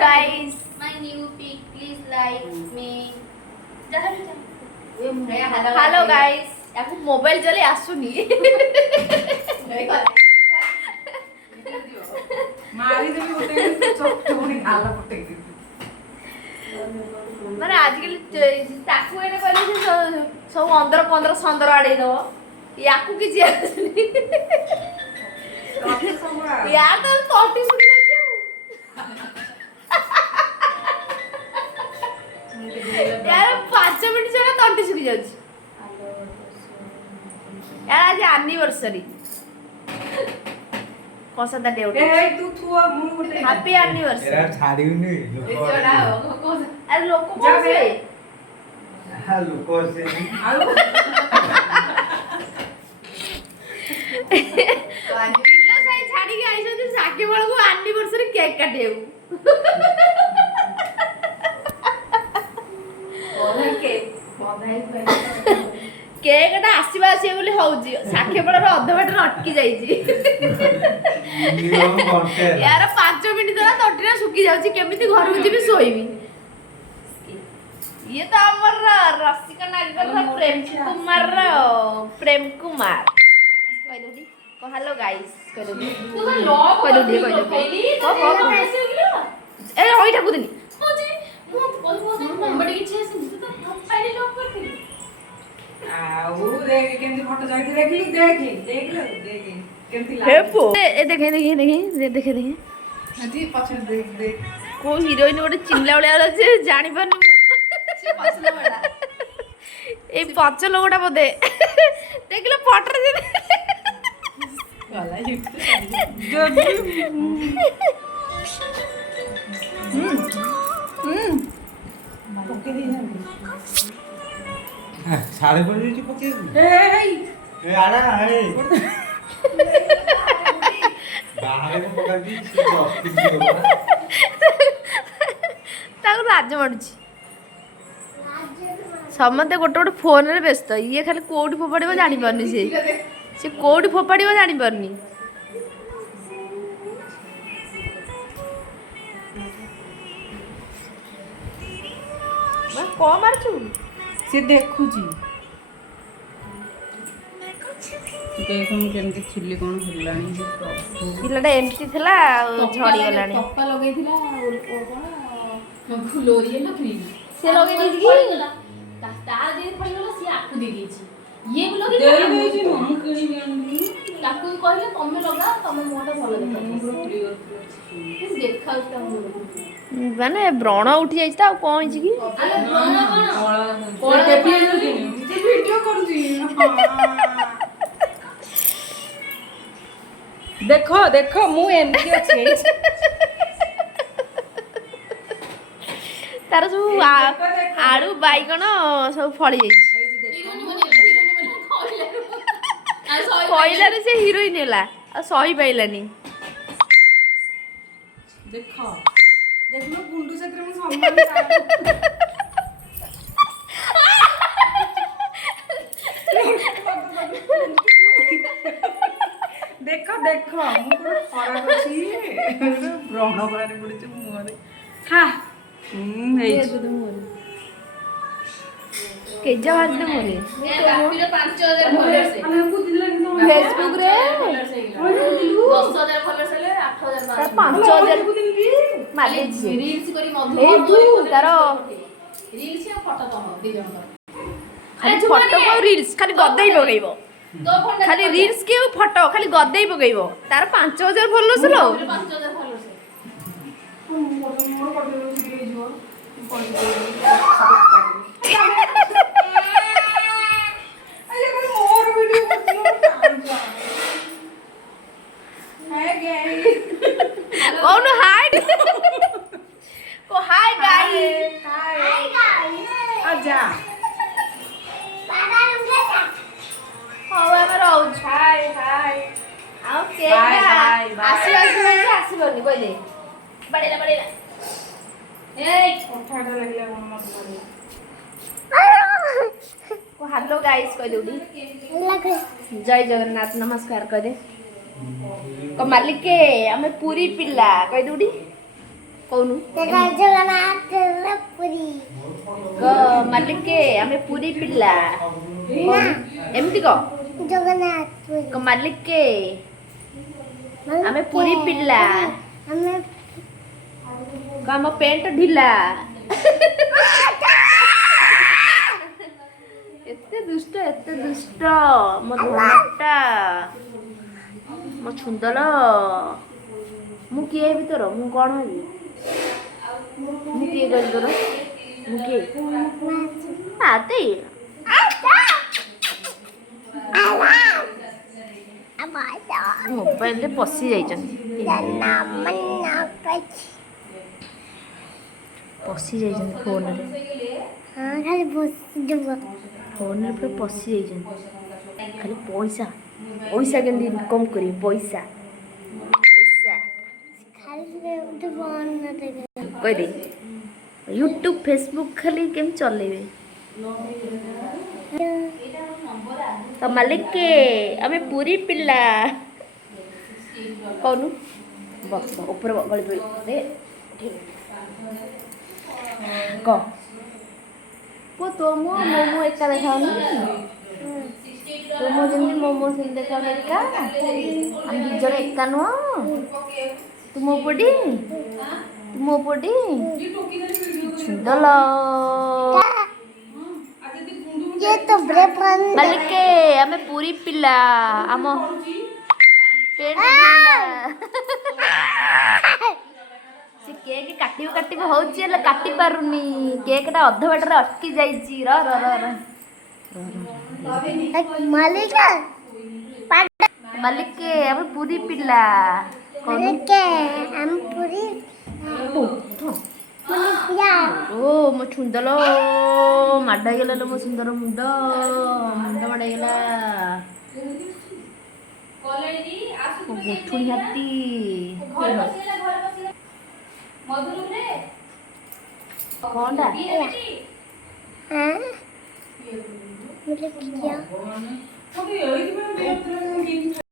guys. My new pic, please like me. Hello guys. याकू mobile चले आसुनी. मारी देबी होते चोटोनी आला पटे माने आजकल ताकू एने कहले सब 15 15 आड़े दो याकू कि जे आसुनी. यार तो 30 सुनी जाचे. यार 5 मिनिट से 30 सुनी जाचे. यार आज एनिवर्सरी कौन सा डे उठे ए तू थुआ मु गुटे हैप्पी एनिवर्सरी एरा छाड़ीउनी लोक अरे लोक को से हा लोक से आलू दिलो साई छाड़ी के आइसो जे साके बळ को एनिवर्सरी केक काटेउ बधाई केक बधाई केक टा आसीबा आसी बोली होउजी साके बळ रो अध बाट अटकी जाईजी नियम करते यार 5 मिनिट द्वारा तोटिरा सुकी जाउची केमिति घर को जीबी सोईबी. ये तो हमर रसिका नागकर प्रेम कुमार कह दोडी को हेलो गाइस कह दोडी तू तो लॉक कह दोडी पहली को कैसे हो गया ए ओइटा कुदनी मुझे बहुत नंबर की छे से तो पहले लॉक कर दी आउ देख केमती फोटो जाई देख लो केमती हे लाग पो ए देखे देखे हाजी पछन देख को हीरोइन गोटे चिल्ला वाला जे जानि पानु से पसला वाला ए पछ लोगटा बोदे देखलो फोटो दे वाला ये पके दी छाड़े पड़ जी पके ए ए आड़ा है बाहर को पका दी से ऑस्टिक होगा ताको राज माडुची समते गोटे गोटे फोन रे व्यस्त ये खाली कोडी फोपाड़िबो जानि पारनी से कोडी फोपाड़िबो जानि पारनी. बा को मारछु से देखुची देख हम केमती छिल्ली कोन हिलानी जे प्रभु पिलाटा एमती थिला झड़ी गलानी पप्पा लगेइथिला कोन ग्लोरी ना फ्री से लगे दी की तार जे फळगला सी आकु दे देछि ये भी लगे दे देछि हम कणी जानी ताकु कहले तमे लगा तमे मोटा भलो देखा क्लियर देखा उसका माने व्रण उठी जाई ता कोन हिची की अरे कोन कोन टेपी जे वीडियो करूची देखो देखो मु एमती अछि तार सब आड़ू बाइगण सब फड़ी जाई कहला रे से हीरोइन होला आ सही पाइलानी देखो देखलो गुंडू क्षेत्र में सम्मान देखो देखो मु को खराब अछि ब्रण बारे पड़े मुहरे खा हे के जवाब दे मोरे रातिर 5000 फॉलोअर्स है हमको दिला कि तो फेसबुक रे 10000 फॉलोअर्स है 8000 5000 माले जी रील्स करी ए मधु तू तारो रील्स या फोटो तो हो दी जण खाली फोटो को रील्स खाली गदेई पकेइबो दो फोन खाली रील्स के फोटो खाली गदेई पकेइबो तार 5000 फॉलोअर्स लो 5000 फॉलोअर्स है मोर पड़े सिगरे जो अरे मोर वीडियो है गाइस कौन हाइड को हाय गाइस हाय गाइस आजा हो हमर आउ हाय हाय आउ के Bye, bye, bye. आसी आसीबनी कहले बड़ेला ए उठाड़ा लगले मन मत करे को हेलो गाइस कह देउडी जय जगन्नाथ नमस्कार कह दे को मालिक के हमें पूरी पिल्ला कह देउडी କହୁନୁ ଜଗନ୍ନାଥ ପୁରୀ ମାଲିକେ ଆମେ ପୁରୀ ପିଲା ଏମିତି କହ ଜଗନ୍ନାଥ ପୁରୀ ମାଲିକେ ଆମେ ପୁରୀ ପିଲା ଆମେ ଆମ ପେଣ୍ଟ ଢିଲା ଏତେ ଦୁଷ୍ଟ ମୋ ଧନଟା ମୋ ଛୁନ୍ଦର ମୁଁ କିଏ ହେବି ତୋର ମୁଁ କ'ଣ ହେବି ମୁଁ କିଏ କହିବି ତୋର ମୁଁ କିଏ ଆତେ ମୋବାଇଲରେ ପଶି ଯାଇଛନ୍ତି ଫୋନରେ ଖାଲି ବସିଯିବ ଫୋନରେ ପୁରା ପଶି ଯାଇଛନ୍ତି ଖାଲି ପଇସା ପଇସା କେମିତି ଇନକମ୍ କରିବି ପଇସା ଖାଲି ବନ୍ଦ କହିଦେ ୟୁଟ୍ୟୁବ ଫେସବୁକ୍ ଖାଲି କେମିତି ଚଲେଇବେ ତ ମାଲିକେ ଆମେ ପୁରୀ ପିଲା କହୁନୁ ବସ ଉପରେ ଗଳି ପଡ଼ି କହ ପୁଅ ତୋ ମୋମୋ ଏକା ଦେଖାଉନି ତୋ ମୋ ଯେମିତି ମୋମୋ ସେମିତି ଦେଖାଉନି ଏକା ଆମେ ଦୁଇ ଜଣ ଏକା ନୁହଁ ତୁ ମୋ ପଟି ସୁନ୍ଦର ये तो ब्रेफन ମାଲିକେ ଆମେ ପୁରୀ ପିଲା ଆମ ପେଟ ପିଲା ସେ କେକ୍ କାଟିବ ହଉଛି ହେଲେ କାଟି ପାରୁନି କେକ୍ଟା ଅଧ ବାଟରେ ଅଟକି ଯାଇଛି ର मालिक ମାଲିକେ ଆମେ ପୁରୀ ପିଲା के हम पूरी या ଓ ମୋ ସୁନ୍ଦର ମାଡ଼ ହେଇଗଲା ଲୋ ମୋ ସୁନ୍ଦର ମୁଣ୍ଡ ମାଡ଼ ହେଇଗଲା ମୋ ଗୋଠୁଣି ହାତୀ କ'ଣଟା हाँ मुझे क्या